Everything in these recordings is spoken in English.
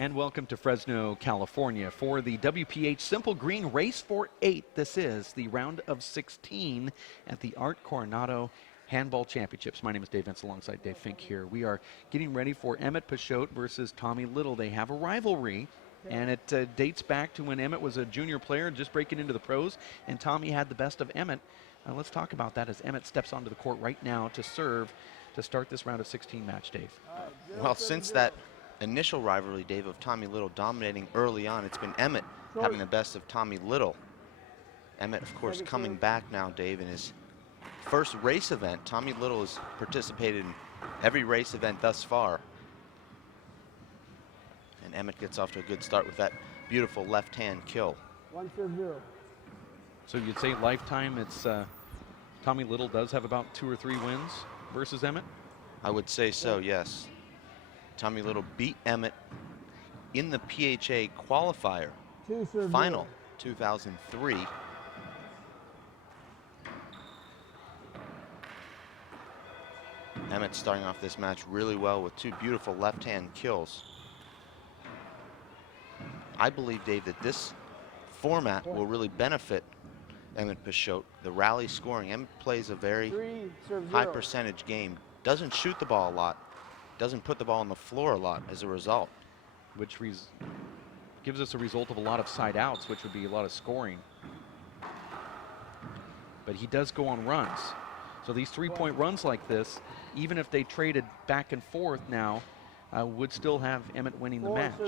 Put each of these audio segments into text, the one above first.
And welcome to Fresno, California for the WPH Simple Green Race for 8. This is the round of 16 at the Art Coronado Handball Championships. My name is Dave Vince alongside Dave Fink here. We are getting ready for Emmett Peixoto versus Tommy Little. They have a rivalry, and it dates back to when Emmett was a junior player just breaking into the pros, and Tommy had the best of Emmett. Let's talk about that as Emmett steps onto the court right now to serve to start this round of 16 match, Dave. Well, since that initial rivalry, Dave, of Tommy Little dominating early on, it's been Emmett having the best of Tommy Little. Emmett, of course, coming back now, Dave, in his first race event. Tommy Little has participated in every race event thus far. And Emmett gets off to a good start with that beautiful left-hand kill. 1-0. So you'd say lifetime, it's Tommy Little does have about 2 or 3 wins versus Emmett? I would say so, yes. Tommy Little beat Emmett in the PHA qualifier final 2003. Emmett starting off this match really well with 2 beautiful left-hand kills. I believe, Dave, that this format will really benefit Emmett Peixoto. The rally scoring, Emmett plays a very high percentage game, doesn't shoot the ball a lot, doesn't put the ball on the floor a lot as a result. Which gives us a result of a lot of side outs, which would be a lot of scoring. But he does go on runs. So these 3-point runs like this, even if they traded back and forth now, would still have Emmett winning the match.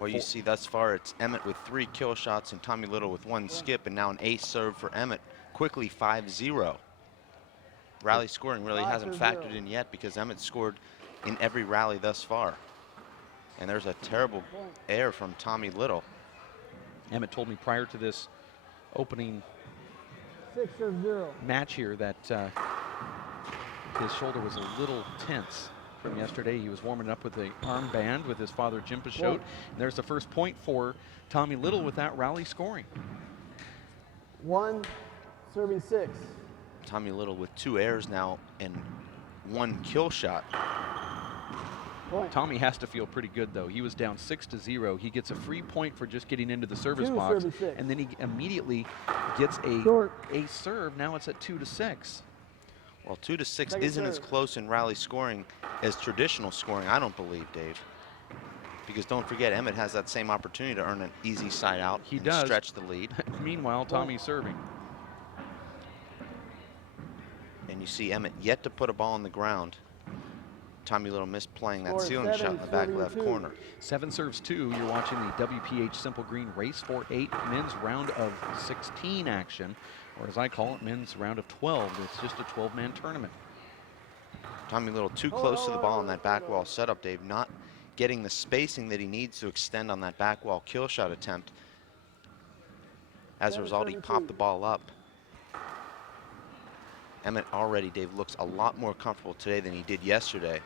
Well, you see thus far it's Emmett with 3 kill shots and Tommy Little with 1 skip, and now an ace serve for Emmett, quickly 5-0. Rally scoring really hasn't factored in yet because Emmett scored in every rally thus far. And there's a terrible error from Tommy Little. Emmett told me prior to this opening match here that his shoulder was a little tense from yesterday. He was warming up with the armband with his father, Jim Peixoto. And there's the first point for Tommy Little with that rally scoring. 1, serving 6. Tommy Little with 2 errors now and 1 kill shot. Tommy has to feel pretty good, though. He was down 6-0. He gets a free point for just getting into the service box, and then he immediately gets a serve. Now it's at 2-6. Well, 2-6 isn't as close in rally scoring as traditional scoring, I don't believe, Dave. Because don't forget, Emmett has that same opportunity to earn an easy side out and stretch the lead. Meanwhile, Tommy's serving. And you see Emmett yet to put a ball on the ground. Tommy Little missed playing that ceiling shot in the back left corner. 7 serves 2. You're watching the WPH Simple Green Race for 8 men's round of 16 action, or as I call it, men's round of 12. It's just a 12-man tournament. Tommy Little too close to the ball on that back wall setup, Dave, not getting the spacing that he needs to extend on that back wall kill shot attempt. As a result, he popped the ball up. Emmett already, Dave, looks a lot more comfortable today than he did yesterday.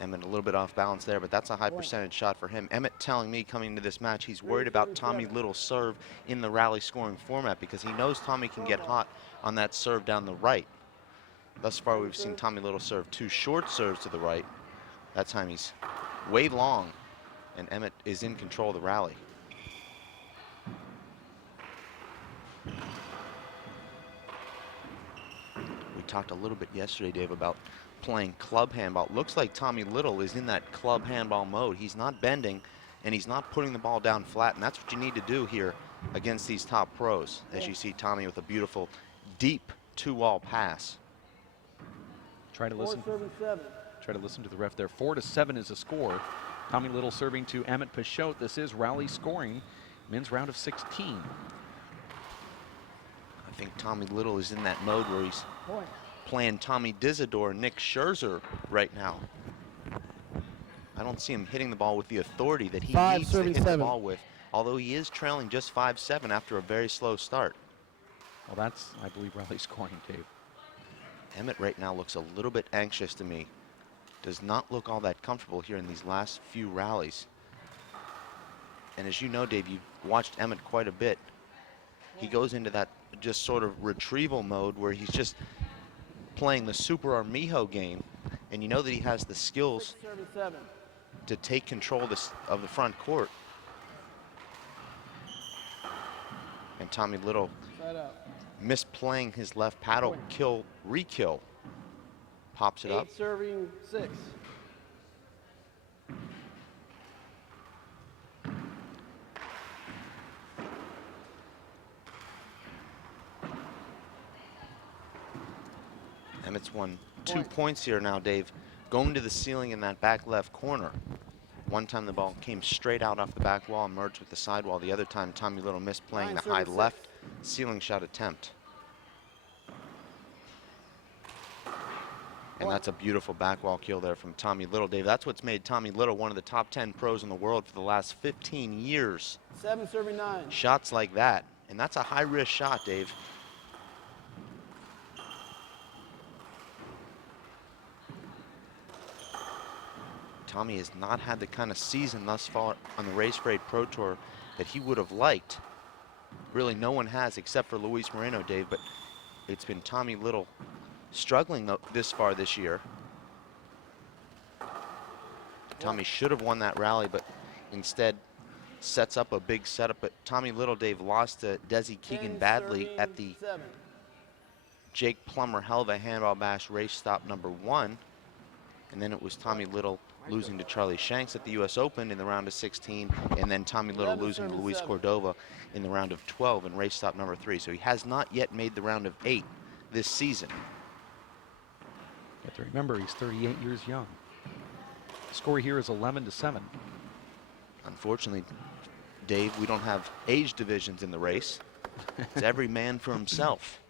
Emmett a little bit off balance there, but that's a high percentage shot for him. Emmett telling me coming into this match he's worried about Tommy Little's serve in the rally scoring format because he knows Tommy can get hot on that serve down the right. Thus far, we've seen Tommy Little serve 2 short serves to the right. That time he's way long, and Emmett is in control of the rally. We talked a little bit yesterday, Dave, about playing club handball. Looks like Tommy Little is in that club handball mode. He's not bending and he's not putting the ball down flat, and that's what you need to do here against these top pros. As you see Tommy with a beautiful deep 2-wall pass. Try to listen to the ref there. 4-7 is the score. Tommy Little serving to Emmett Peixoto. This is rally scoring, men's round of 16. I think Tommy Little is in that mode where he's playing Tommy Dizador, Nick Scherzer right now. I don't see him hitting the ball with the authority that he needs to hit the ball with, although he is trailing just 5-7 after a very slow start. Well, that's, I believe, rally scoring, Dave. Emmett right now looks a little bit anxious to me. Does not look all that comfortable here in these last few rallies. And as you know, Dave, you've watched Emmett quite a bit. He goes into that just sort of retrieval mode where he's just playing the Super Armijo game And you know that he has the skills Serving 7. to take control of the front court. And Tommy Little Side out. misplaying his left paddle, re-kill. Pops it up. 8 serving 6. Emmett's won 2 points here now, Dave. Going to the ceiling in that back left corner. One time the ball came straight out off the back wall and merged with the sidewall. The other time, Tommy Little misplaying the high left ceiling shot attempt. And that's a beautiful back wall kill there from Tommy Little, Dave. That's what's made Tommy Little one of the top 10 pros in the world for the last 15 years. 7 serving 9. Shots like that. And that's a high-risk shot, Dave. Tommy has not had the kind of season thus far on the Race for 8 Pro Tour that he would have liked. Really, no one has except for Luis Moreno, Dave, but it's been Tommy Little struggling this far this year. Tommy should have won that rally, but instead sets up a big setup. But Tommy Little, Dave, lost to Desi Keegan badly at the 7. Jake Plummer Hell of a Handball Bash race stop #1. And then it was Tommy Little losing to Charlie Shanks at the US Open in the round of 16, and then Tommy Little losing to Luis Cordova in the round of 12 in race stop #3. So he has not yet made the round of 8 this season. You have to remember, he's 38 years young. The score here is 11-7. Unfortunately, Dave, we don't have age divisions in the race. It's every man for himself.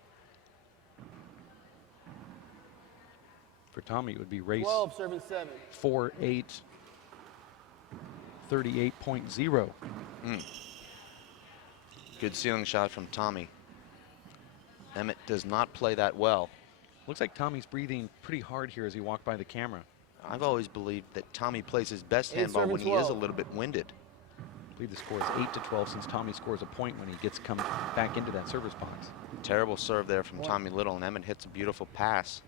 For Tommy, it would be race 12 serving 7. 4-8, 38.0. Good ceiling shot from Tommy. Emmett does not play that well. Looks like Tommy's breathing pretty hard here as he walked by the camera. I've always believed that Tommy plays his best 8 handball serving when he is a 12. little bit winded. I believe the score is 8-12 since Tommy scores a point when he gets come back into that service box. Terrible serve there from Tommy Little, and Emmett hits a beautiful pass.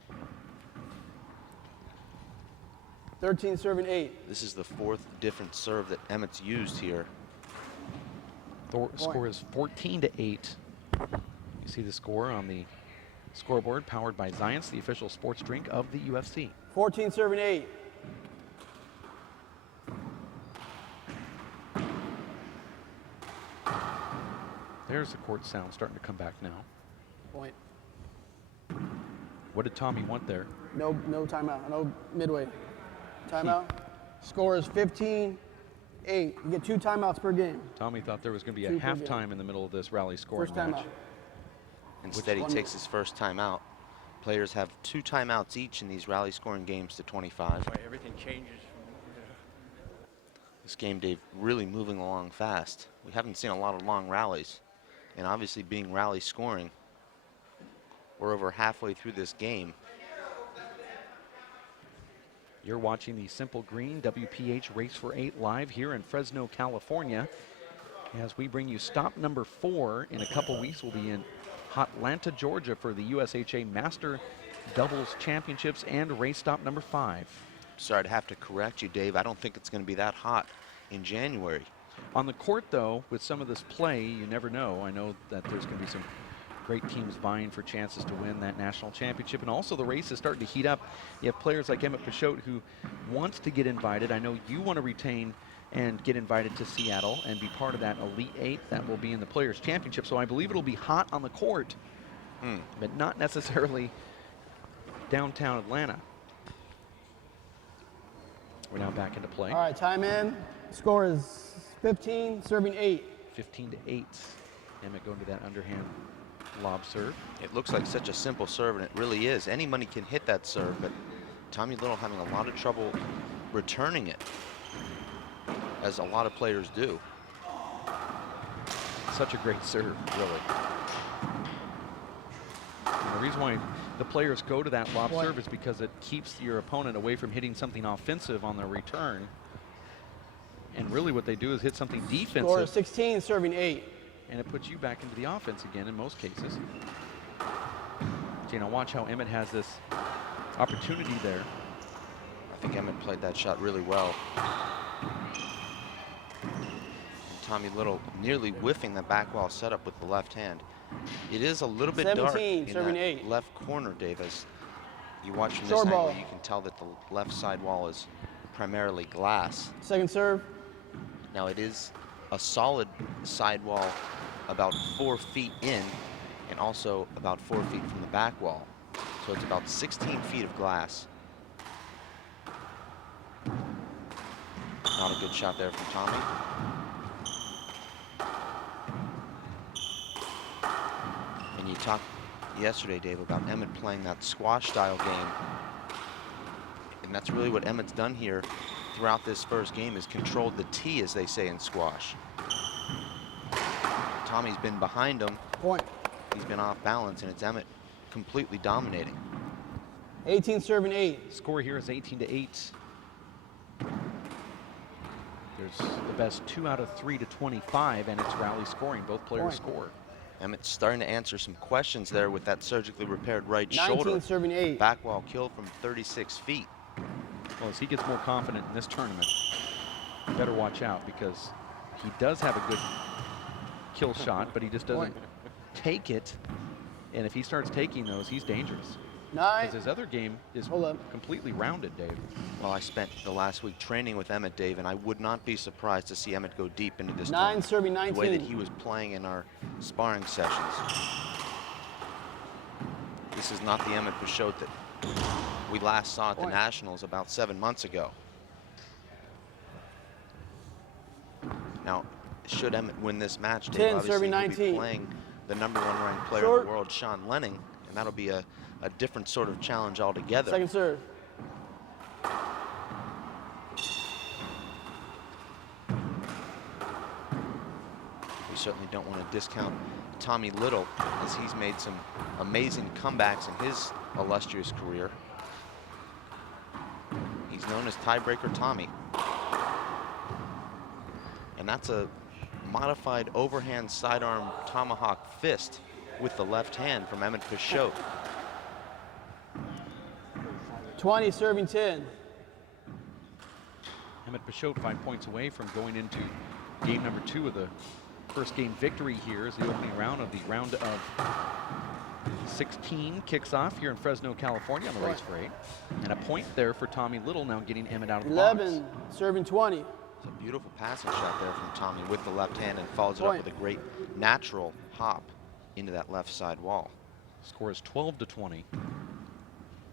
13 serving 8. This is the 4th different serve that Emmett's used here. The score is 14-8. You see the score on the scoreboard, powered by Zions, the official sports drink of the UFC. 14 serving 8. There's the court sound starting to come back now. Point. What did Tommy want there? No timeout. No midway. Timeout. Score is 15-8. You get 2 timeouts per game. Tommy thought there was going to be a 2 per game. halftime in the middle of this rally scoring First match. timeout. Instead, he one? takes his first timeout. Players have 2 timeouts each in these rally scoring games to 25. Everything changes. This game, Dave, really moving along fast. We haven't seen a lot of long rallies. And obviously being rally scoring, we're over halfway through this game. You're watching the Simple Green WPH Race for 8 live here in Fresno, California. As we bring you stop number 4 in a couple weeks, we'll be in Atlanta, Georgia for the USHA Master Doubles Championships and race stop number 5. Sorry to have to correct you, Dave. I don't think it's going to be that hot in January. On the court, though, with some of this play, you never know. I know that there's going to be some great teams vying for chances to win that national championship. And also the race is starting to heat up. You have players like Emmett Peixoto who wants to get invited. I know you want to retain and get invited to Seattle and be part of that Elite 8 that will be in the Players' Championship. So I believe it'll be hot on the court, but not necessarily downtown Atlanta. We're now back into play. All right, time in. Score is 15 serving 8. 15-8. Emmett going to that underhand lob serve. It looks like such a simple serve, and it really is. Anybody can hit that serve, but Tommy Little having a lot of trouble returning it, as a lot of players do. Such a great serve, really. And the reason why the players go to that lob serve is because it keeps your opponent away from hitting something offensive on their return. And really what they do is hit something defensive. Score is 16 serving 8. And it puts you back into the offense again in most cases. So, you know, watch how Emmett has this opportunity there. think Emmett played that shot really well. And Tommy Little nearly whiffing the back wall setup with the left hand. It is a little bit dark 17, in serving that 8. left corner, Davis. You watch from this Short angle, ball. you can tell that the left side wall is primarily glass. Second serve. Now it is a solid sidewall about 4 feet in and also about 4 feet from the back wall. So it's about 16 feet of glass. Not a good shot there from Tommy. And you talked yesterday, Dave, about Emmett playing that squash style game. And that's really what Emmett's done here throughout this first game, is controlled the tee, as they say in squash. Tommy's been behind him. Point. He's been off balance, and it's Emmett completely dominating. 18 serving 8. Score here is 18-8. There's the best 2 out of 3 to 25, and it's rally scoring. Both players score. Emmett's starting to answer some questions there with that surgically repaired right 19 shoulder. serving 8. Back wall kill from 36 feet. Well, as he gets more confident in this tournament, you better watch out, because he does have a good kill shot, but he just doesn't take it. And if he starts taking those, he's dangerous. 9. Because his other game is completely rounded, Dave. Well, I spent the last week training with Emmett, Dave, and I would not be surprised to see Emmett go deep into this 9 tournament, serving the 19. way that he was playing in our sparring sessions. This is not the Emmett Peixoto that we last saw at the Nationals about 7 months ago. Now, should Emmett win this match, Dave, 10 obviously serving he'll be 19. playing the #1 ranked player in the world, Sean Lenning, and that'll be a different sort of challenge altogether. Second serve. We certainly don't want to discount Tommy Little, as he's made some amazing comebacks in his illustrious career. He's known as Tiebreaker Tommy. And that's a modified overhand sidearm tomahawk fist with the left hand from Emmett Peixoto. 20 serving 10. Emmett Peixoto 5 points away from going into game number 2 of the first game victory here, as the opening round of the round of 16 kicks off here in Fresno, California on the race for 8. And a point there for Tommy Little, now getting Emmett out of the 11 box. serving 20. It's a beautiful passing shot there from Tommy with the left hand, and follows it up with a great natural hop into that left side wall. Score is 12-20.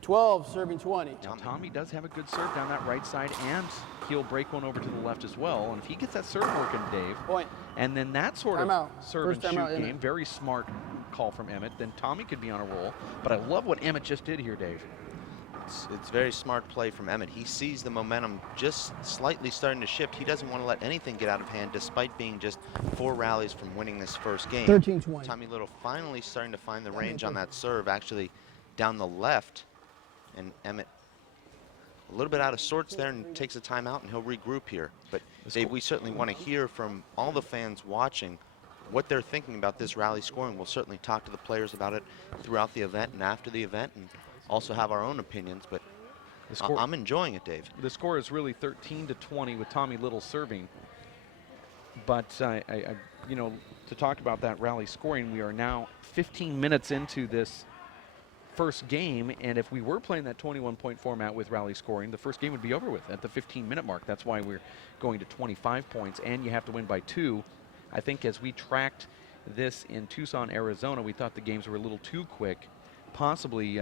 12 serving 20. Now Tommy does have a good serve down that right side, and he'll break one over to the left as well. And if he gets that serve working, Dave, and then that sort of serve and shoot game, very smart call from Emmett, then Tommy could be on a roll. But I love what Emmett just did here, Dave. It's very smart play from Emmett. He sees the momentum just slightly starting to shift. He doesn't want to let anything get out of hand, despite being just 4 rallies from winning this first game. 13-20. Tommy Little finally starting to find the range on that serve, actually down the left. And Emmett a little bit out of sorts there, and takes a timeout, and he'll regroup here. But Dave, we certainly want to hear from all the fans watching what they're thinking about this rally scoring. We'll certainly talk to the players about it throughout the event and after the event, and also have our own opinions. But I'm enjoying it, Dave. The score is really 13-20 with Tommy Little serving. But you know, to talk about that rally scoring, we are now 15 minutes into this first game, and if we were playing that 21-point format with rally scoring, the first game would be over with at the 15-minute mark. That's why we're going to 25 points, and you have to win by 2. I think as we tracked this in Tucson, Arizona, we thought the games were a little too quick, possibly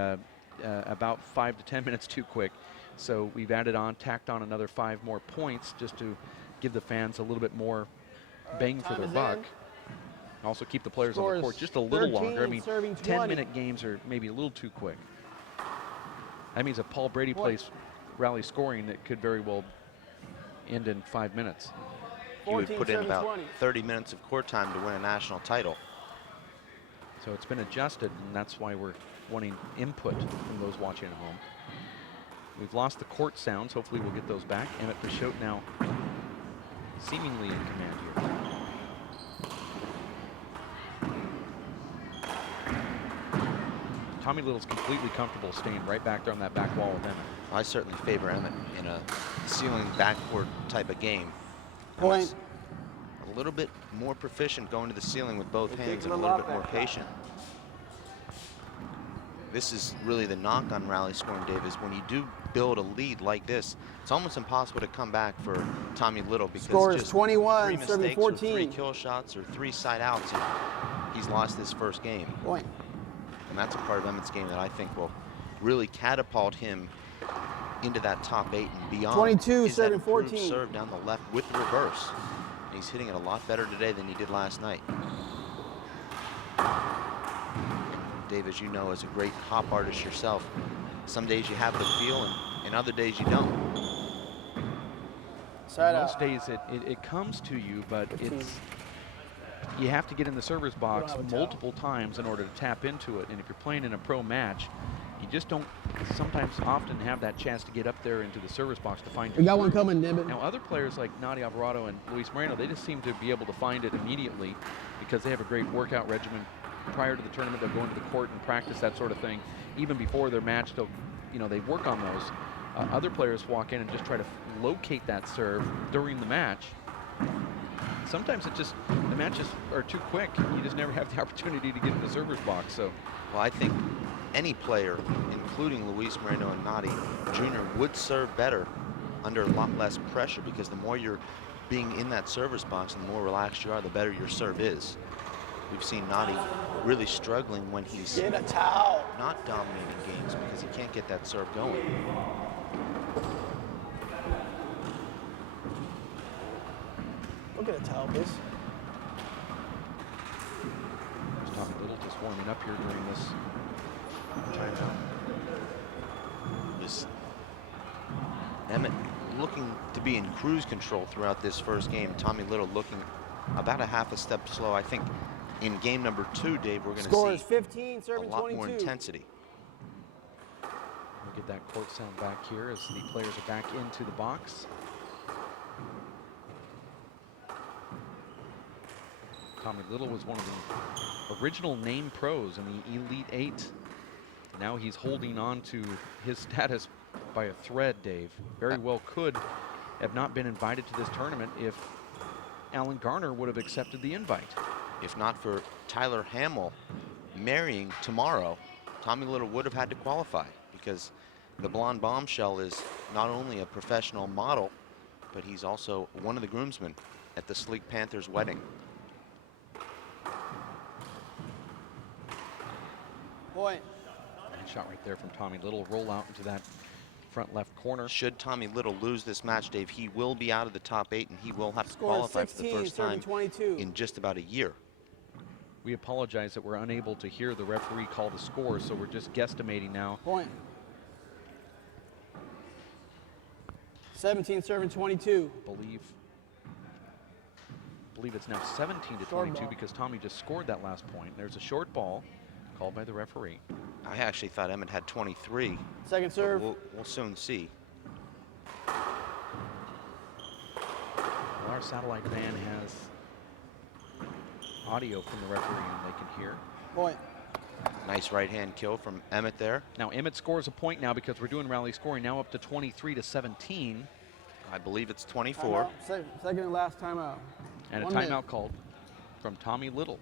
about 5 to 10 minutes too quick. So we've tacked on another 5 more points just to give the fans a little bit more bang for their buck. Also keep the players on the court just a little longer. I mean, 10-minute games are maybe a little too quick. That means if Paul Brady plays rally scoring, it could very well end in 5 minutes. He would put in about 30 minutes of court time to win a national title. So it's been adjusted, and that's why we're wanting input from those watching at home. We've lost the court sounds. Hopefully we'll get those back. Emmett Peixoto now seemingly in command here. Tommy Little's completely comfortable staying right back there on that back wall with Emmett. I certainly favor Emmett in a ceiling backcourt type of game. Point. Emmett's a little bit more proficient going to the ceiling with both hands and a little bit more patient. This is really the knock on rally scoring, Dave, is when you do build a lead like this, it's almost impossible to come back for Tommy Little because Score is just 21, three serving mistakes or 14. 3 kill shots or 3 side outs, and he's lost this first game. Point. And that's a part of Emmett's game that I think will really catapult him into that top 8 and beyond. 22, is that serving improved 14. serve down the left with the reverse. And he's hitting it a lot better today than he did last night. Dave, as you know, is a great hop artist yourself. Some days you have the feel, and other days you don't. Side out. Most days it comes to you, but you have to get in the server's box have a towel. multiple times in order to tap into it. And if you're playing in a pro match, you just don't often have that chance to get up there into the server's box to find your We got one groove. coming, Nimbin. Now, other players like Nadi Alvarado and Luis Moreno, they just seem to be able to find it immediately because they have a great workout regimen. Prior to the tournament, they'll go into the court and practice that sort of thing. Even before their match, they work on those. Other players walk in and just try to locate that serve during the match. Sometimes the matches are too quick. You just never have the opportunity to get in the server's box. So, Well, I think any player, including Luis Moreno and Nadi Jr., would serve better under a lot less pressure because the more you're being in that server's box and the more relaxed you are, the better your serve is. We've seen Nadi really struggling when he's Get a towel. not dominating games because he can't get that serve going. Look at a towel, please. Tommy Little just warming up here during this timeout. This Emmett looking to be in cruise control throughout this first game. Tommy Little looking about a half a step slow. I think in game number 2, Dave, we're going Score to is see 15, a serving lot 22. more intensity. We'll get that court sound back here as the players are back into the box. Tommy Little was one of the original name pros in the Elite 8. Now he's holding on to his status by a thread, Dave. Very well could have not been invited to this tournament if Alan Garner would have accepted the invite. If not for Tyler Hamill marrying tomorrow, Tommy Little would have had to qualify because the blonde bombshell is not only a professional model, but he's also one of the groomsmen at the Sleek Panthers wedding. Point. Good shot right there from Tommy Little. Roll out into that front left corner. Should Tommy Little lose this match, Dave, he will be out of the top 8 and he will have to Score is qualify for the 16, first serving time 22. in just about a year. We apologize that we're unable to hear the referee call the score, so we're just guesstimating now. Point. 17, serving 22. Believe it's now 17 to Short 22 ball. because Tommy just scored that last point. There's a short ball called by the referee. I actually thought Emmett had 23. Second but serve. We'll soon see. Well, our satellite van has audio from the referee and they can hear. Point. Nice right hand kill from Emmett there. Now Emmett scores a point now because we're doing rally scoring, now up to 23 to 17. I believe it's 24. Timeout. Second and last timeout. And a 1 timeout minute. called from Tommy Little.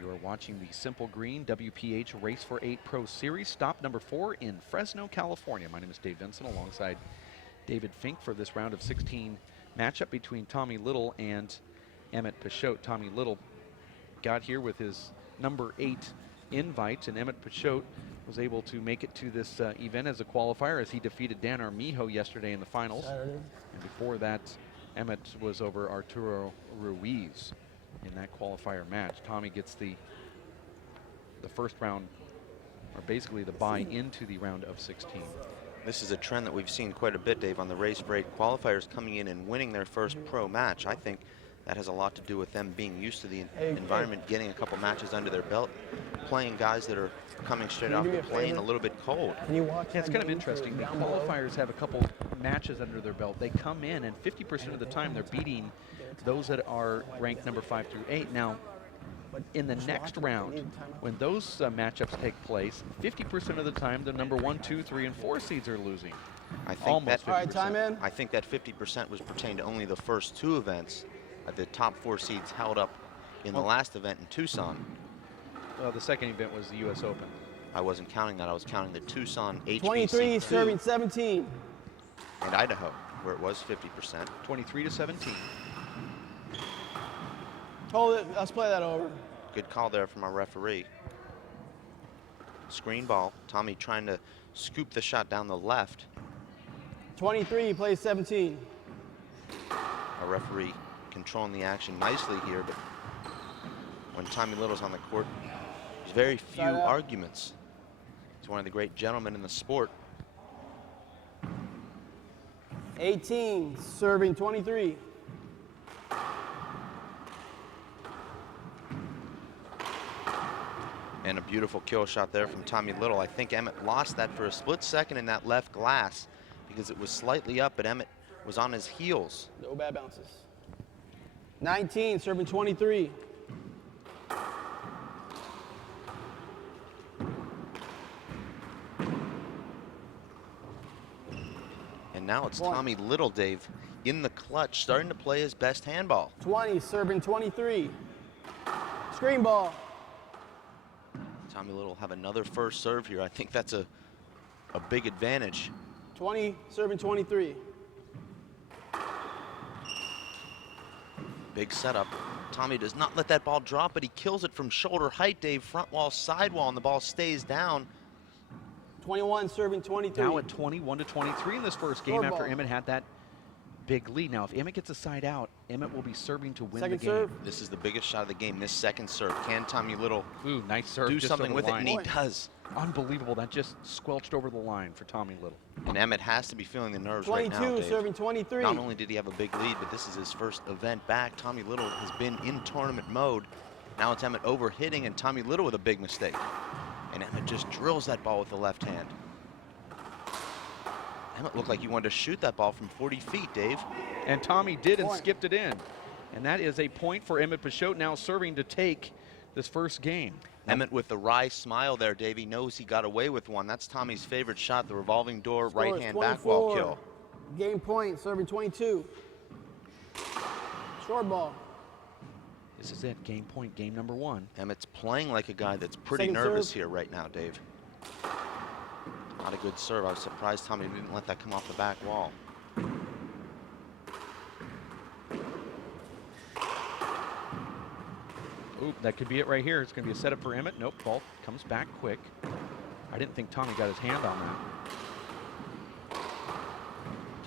You are watching the Simple Green WPH Race for 8 Pro Series, stop number 4 in Fresno, California. My name is Dave Vincent alongside David Fink for this round of 16 matchup between Tommy Little and Emmett Peixoto. Tommy Little got here with his number 8 invite, and Emmett Peixoto was able to make it to this event as a qualifier as he defeated Dan Armijo yesterday in the finals. Saturday. And before that, Emmett was over Arturo Ruiz in that qualifier match. Tommy gets the first round, or basically the bye into the round of 16. This is a trend that we've seen quite a bit, Dave, on the Race for 8 qualifiers coming in and winning their first pro match. I think that has a lot to do with them being used to the environment, getting a couple matches under their belt, playing guys that are coming straight Can you off do the me a plane favor? a little bit cold. Can you watch Yeah, it's that kind of game interesting. for The down below? qualifiers have a couple matches under their belt. They come in, and 50% of the time they're beating those that are ranked number 5 through 8. Now, But in the next round, when those matchups take place, 50% of the time, the number 1, 2, 3, and 4 seeds are losing. I think Almost that, 50%. All right, time in. I think that 50% was pertained to only the first 2 events. The top 4 seeds held up in the last event in Tucson. Well, the second event was the U.S. Open. I wasn't counting that. I was counting the Tucson 23, HBC2 serving 17. and Idaho, where it was 50%. 23 to 17. Hold it. Let's play that over. Good call there from our referee. Screen ball. Tommy trying to scoop the shot down the left. 23, plays 17. Our referee controlling the action nicely here, but when Tommy Little's on the court, there's very few Side out. arguments. He's one of the great gentlemen in the sport. 18, serving 23. And a beautiful kill shot there from Tommy Little. I think Emmett lost that for a split second in that left glass because it was slightly up, but Emmett was on his heels. No bad bounces. 19, serving 23. And now it's One. Tommy Little, Dave, in the clutch, starting to play his best handball. 20, serving 23. Screen ball. Tommy Little will have another first serve here. I think that's a big advantage. 20, serving 23. Big setup. Tommy does not let that ball drop, but he kills it from shoulder height, Dave. Front wall, side wall, and the ball stays down. 21, serving 23. Now at 21 to 23 in this first game Score after ball. Emmett had that big lead. Now, if Emmett gets a side out, Emmett will be serving to win Second the game. serve. This is the biggest shot of the game, this second serve. Can Tommy Little Ooh, nice serve. do just something over with the it? And line. he does. Unbelievable. That just squelched over the line for Tommy Little. And Emmett has to be feeling the nerves 22, right now, Dave. serving 23. Not only did he have a big lead, but this is his first event back. Tommy Little has been in tournament mode. Now it's Emmett overhitting and Tommy Little with a big mistake. And Emmett just drills that ball with the left hand. Emmett looked like he wanted to shoot that ball from 40 feet, Dave. And Tommy did and Point. skipped it in. And that is a point for Emmett Peixoto, now serving to take this first game. Emmett with the wry smile there, Dave. He knows he got away with one. That's Tommy's favorite shot, the revolving door Score is right-hand back wall 24. kill. Game point, serving 22. Short ball. This is it, game point, game number 1. Emmett's playing like a guy that's pretty Second nervous serve. here right now, Dave. Not a good serve. I was surprised Tommy didn't let that come off the back wall. Oop, that could be it right here. It's going to be a setup for Emmett. Nope, ball comes back quick. I didn't think Tommy got his hand on that.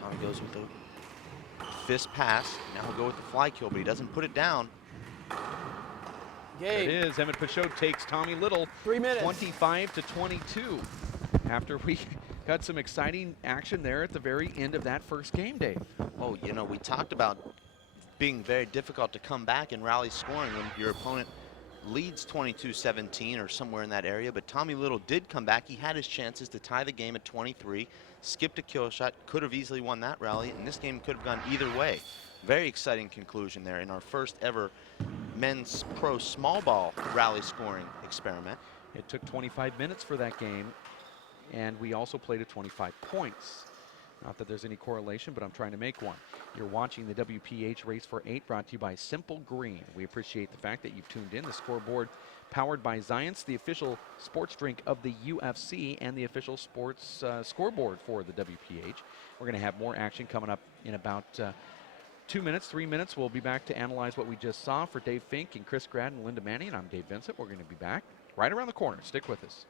Tommy goes with a fist pass. Now he'll go with the fly kill, but he doesn't put it down. There it Game. is. Emmett Peixoto takes Tommy Little 3 minutes. 25 to 22. After we got some exciting action there at the very end of that first game, Dave. Oh, you know, we talked about being very difficult to come back in rally scoring when your opponent leads 22-17 or somewhere in that area, but Tommy Little did come back. He had his chances to tie the game at 23, skipped a kill shot, could have easily won that rally, and this game could have gone either way. Very exciting conclusion there in our first ever men's pro small ball rally scoring experiment. It took 25 minutes for that game, and we also played at 25 points. Not that there's any correlation, but I'm trying to make one. You're watching the WPH Race for 8 brought to you by Simple Green. We appreciate the fact that you've tuned in. The scoreboard powered by Zions, the official sports drink of the UFC and the official sports scoreboard for the WPH. We're going to have more action coming up in about 2 minutes, 3 minutes. We'll be back to analyze what we just saw. For Dave Fink and Chris Grad and Linda Manning, I'm Dave Vincent. We're going to be back right around the corner. Stick with us.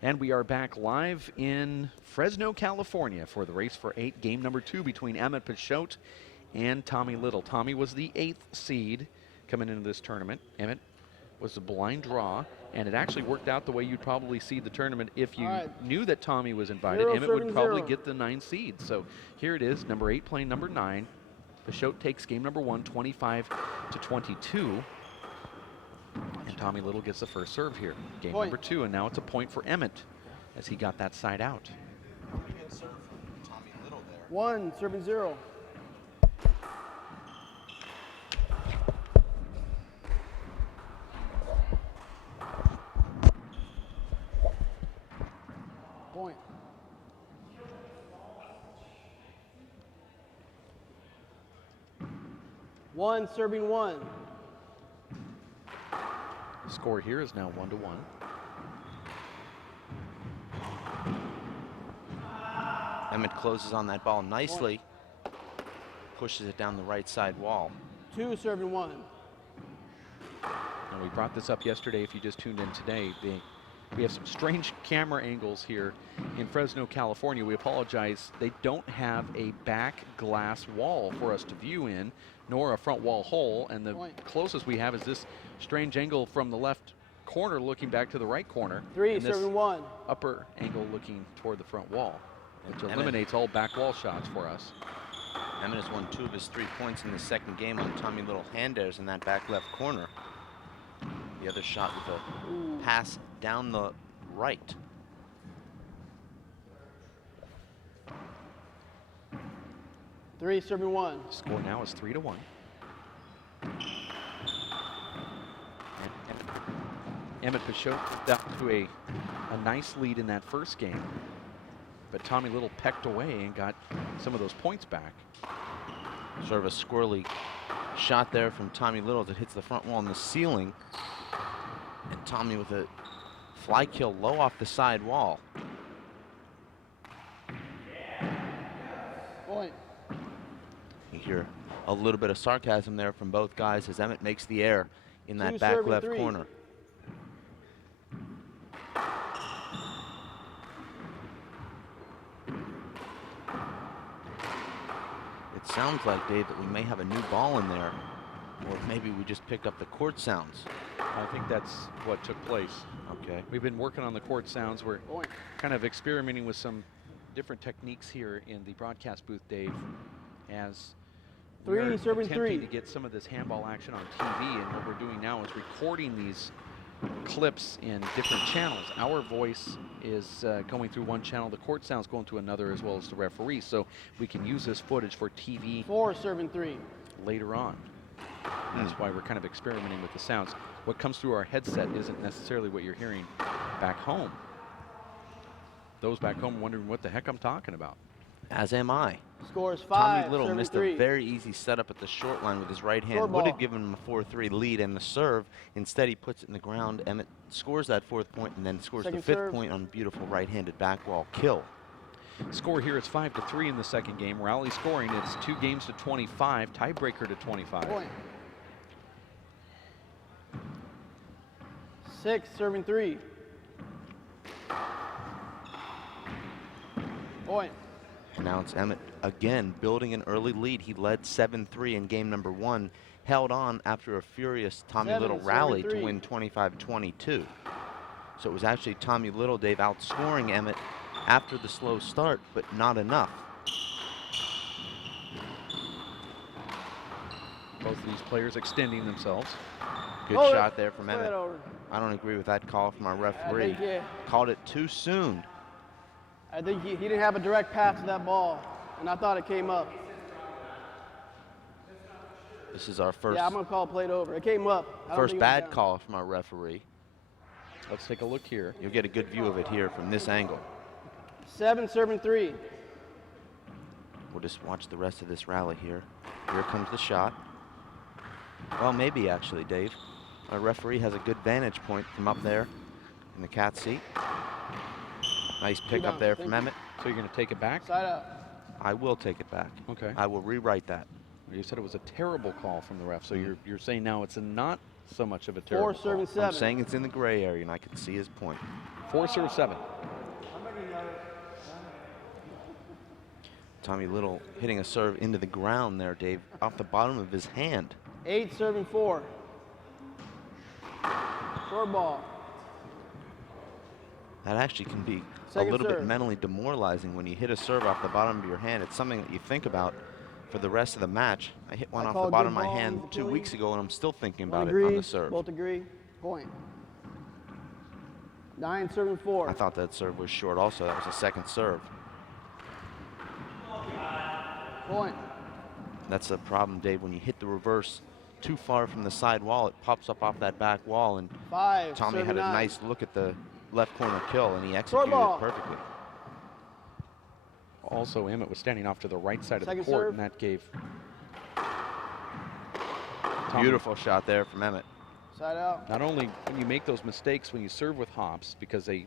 And we are back live in Fresno, California for the race for 8, game number 2 between Emmett Peixoto and Tommy Little. Tommy was the 8th seed coming into this tournament. Emmett was a blind draw, and it actually worked out the way you'd probably see the tournament if you knew that Tommy was invited. Emmett would probably get the 9 seed. So here it is, number 8 playing number 9. Peixoto takes game number 1, 25-22. And Tommy Little gets the first serve here. Game number 2, and now it's a point for Emmett as he got that side out. Pretty good serve from Tommy Little there. 1, serving 0. Point. 1, serving 1. The score here is now 1-1. Emmett closes on that ball nicely. Pushes it down the right side wall. 2, serving 1. And we brought this up yesterday if you just tuned in today. We have some strange camera angles here in Fresno, California. We apologize. They don't have a back glass wall for us to view in, nor a front wall hole. And the closest we have is this strange angle from the left corner looking back to the right corner. 3, serving 1. Upper angle looking toward the front wall, which eliminates all back wall shots for us. Emmett has won 2 of his 3 points in the second game on Tommy Little hand airs in that back left corner. The other shot with a pass down the right. Three, serving 1. Score now is 3-1. Emmett Peixoto got to a nice lead in that first game, but Tommy Little pecked away and got some of those points back. Sort of a squirrely shot there from Tommy Little that hits the front wall and the ceiling. And Tommy with a fly kill low off the side wall. Point. You hear a little bit of sarcasm there from both guys as Emmett makes the air in that 2, back serving left 3. corner. It sounds like, Dave, that we may have a new ball in there, or maybe we just picked up the court sounds. I think that's what took place. Okay. We've been working on the court sounds. We're kind of experimenting with some different techniques here in the broadcast booth, Dave, as we're attempting to get some of this handball action on TV. And what we're doing now is recording these clips in different channels. Our voice is going through one channel, the court sounds going to another, as well as the referee. So we can use this footage for TV 4, serving 3. later on. That's why we're kind of experimenting with the sounds. What comes through our headset isn't necessarily what you're hearing back home. Those back home wondering what the heck I'm talking about. As am I. Score is 5, Tommy Little serving missed 3. a very easy setup at the short line with his right hand. Short Would have ball. given him a 4-3 lead and the serve. Instead, he puts it in the ground. Emmett scores that 4th point and then scores Second the 5th serve. point on a beautiful right-handed back wall kill. Score here is 5-3 in the second game. Rally scoring, it's 2 games to 25, tiebreaker to 25. Point. 6, serving 3. Point. And now it's Emmett again building an early lead. He led 7-3 in game number 1, held on after a furious Tommy 7, Little rally to 7-3. win 25-22. So it was actually Tommy Little, Dave, outscoring Emmett after the slow start, but not enough. Both of these players extending themselves. Good Hold it. shot there from Play it Emmett. over. I don't agree with that call from our I referee. think, Called it too soon. I think he didn't have a direct path to that ball, and I thought it came up. This is our first, Yeah, I'm going to call it played over. It came up. I don't first think it was bad down. call from our referee. Let's take a look here. You'll get a good view of it here from this angle. 7, serving 3. We'll just watch the rest of this rally here. Here comes the shot. Well, maybe actually, Dave. Our referee has a good vantage point from up there in the cat seat. Nice pick up Rebound. there Thank from you. Emmett. So you're going to take it back? Side out. I will take it back. Okay. I will rewrite that. You said it was a terrible call from the ref, so you're saying now it's a not so much of a terrible 4 serving call. 7. I'm saying it's in the gray area, and I can see his point. 4 serve 7. Tommy Little hitting a serve into the ground there, Dave, off the bottom of his hand. 8 serving 4. Short ball. That actually can be Second a little serve. bit mentally demoralizing when you hit a serve off the bottom of your hand. It's something that you think about for the rest of the match. I hit one I off call the it bottom good of my ball, hand he's 2 weeks ago, and I'm still thinking One about it on the agrees, serve. both agree. Point. 9 serving 4. I thought that serve was short also. That was a second serve. Point. That's the problem, Dave. When you hit the reverse too far from the side wall, it pops up off that back wall, and 5 Tommy serving had a 9. nice look at the left corner kill, and he executed ball. it perfectly. Also, Emmett was standing off to the right side of Second the court, serve. and that gave Tommy, Beautiful shot there from Emmett. Side out. not only when you make those mistakes when you serve with hops, because they,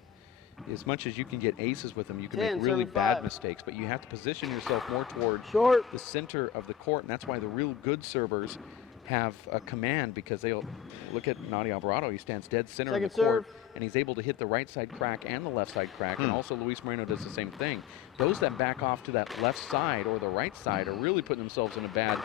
as much as you can get aces with them, you can 10, make really serving bad 5. mistakes, but you have to position yourself more toward Short. the center of the court, and that's why the real good servers have a command, because they'll look at Nadia Alvarado. He stands dead center of the Second court, serve. and he's able to hit the right side crack and the left side crack, and also Luis Moreno does the same thing. Those that back off to that left side or the right side are really putting themselves in a bad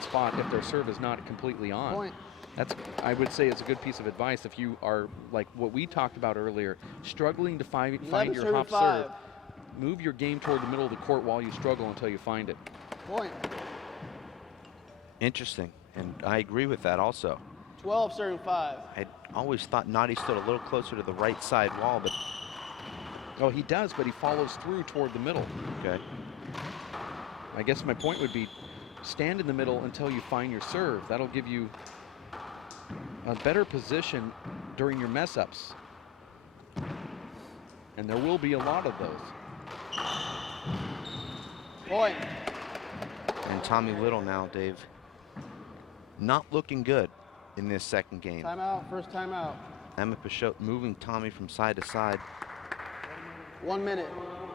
spot if their serve is not completely on. Point. That's, I would say, it's a good piece of advice if you are, like what we talked about earlier, struggling to find 11 your serving hop 5. serve. Move your game toward the middle of the court while you struggle until you find it. Point. Interesting, and I agree with that also. 12 serving 5. I always thought Nadi stood a little closer to the right side wall, but Oh, he does, but he follows through toward the middle. okay. I guess my point would be stand in the middle until you find your serve. That'll give you a better position during your mess ups. And there will be a lot of those. Point. And Tommy Little now, Dave, not looking good in this second game. Timeout. First timeout. Emmett Peixoto moving Tommy from side to side. 1 minute.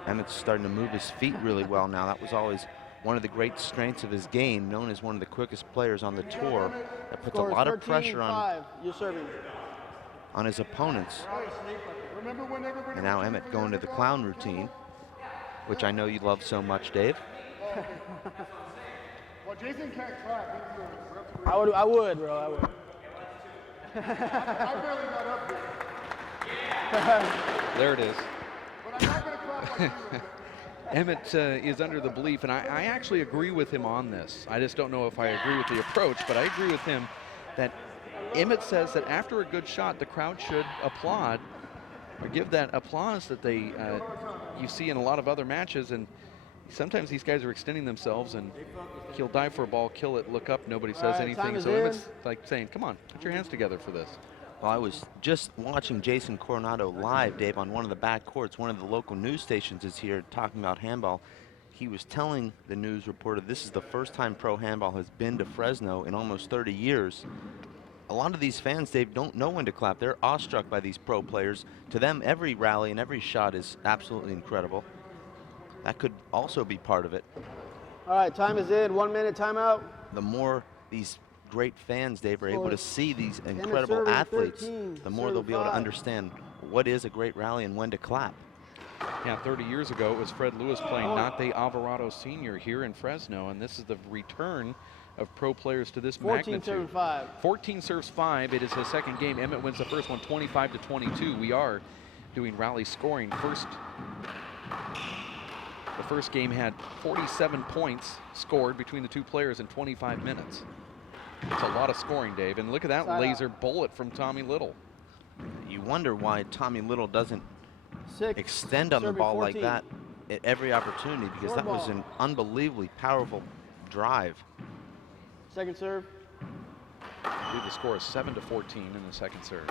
Emmett's starting to move his feet really well now. That was always one of the great strengths of his game, known as one of the quickest players on the tour. That puts Score a is lot of pressure 13-5. You're serving. on his opponents. And now Emmett going to the clown routine, which I know you love so much, Dave. Well, Jason can't clap. I would, bro. I would. I barely got up here. There it is. But I'm not going to clap like you. Emmett is under the belief, and I actually agree with him on this. I just don't know if I agree with the approach, but I agree with him that Emmett says that after a good shot, the crowd should applaud or give that applause that they you see in a lot of other matches. And sometimes these guys are extending themselves, and he'll dive for a ball, kill it, look up, nobody says right, anything. time is So in. Emmett's like saying, come on, put your hands together for this. Well, I was just watching Jason Coronado live, Dave, on one of the back courts. One of the local news stations is here talking about handball. He was telling the news reporter this is the first time pro handball has been to Fresno in almost 30 years. A lot of these fans, Dave, don't know when to clap. They're awestruck by these pro players. To them, every rally and every shot is absolutely incredible. That could also be part of it. All right, time is in. 1 minute timeout. The more these great fans, Dave, are able to see these Emmett incredible serving athletes, 13, the more they'll be able to 35. understand what is a great rally and when to clap. Yeah, 30 years ago, it was Fred Lewis playing Nate Alvarado Sr. here in Fresno, and this is the return of pro players to this 14 magnitude. serving 5. 14 serves 5. It is his second game. Emmett wins the first one 25-22. We are doing rally scoring. The first game had 47 points scored between the two players in 25 minutes. It's a lot of scoring, Dave. And look at that Side laser bullet from Tommy Little. You wonder why Tommy Little doesn't 6. extend on the serving ball 14. like that at every opportunity, because Short that was ball. an unbelievably powerful drive. Second serve. I believe the score is 7-14 in the second serve.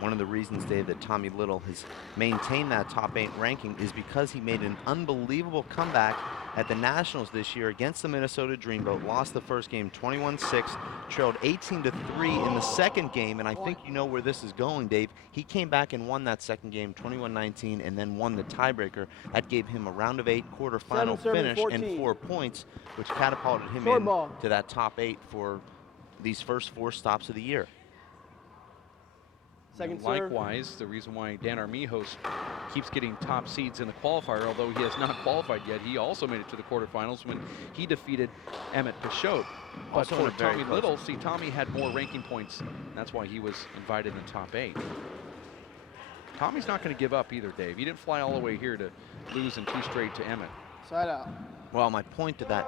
One of the reasons, Dave, that Tommy Little has maintained that top 8 ranking is because he made an unbelievable comeback at the Nationals this year against the Minnesota Dreamboat. Lost the first game 21-6, trailed 18-3 in the second game, and I think you know where this is going, Dave. He came back and won that second game 21-19 and then won the tiebreaker. That gave him a round of 8 quarterfinal serving finish 14. and 4 points, which catapulted him Short in ball. to that top 8 for these first 4 stops of the year. Second serve. Likewise, the reason why Dan Armijos keeps getting top seeds in the qualifier, although he has not qualified yet, he also made it to the quarterfinals when he defeated Emmett Peixoto. But Also in for a very Tommy close Little, see, Tommy had more ranking points. That's why he was invited in the top 8. Tommy's not going to give up either, Dave. He didn't fly all the way here to lose in 2 straight to Emmett. Side out. Well, my point to that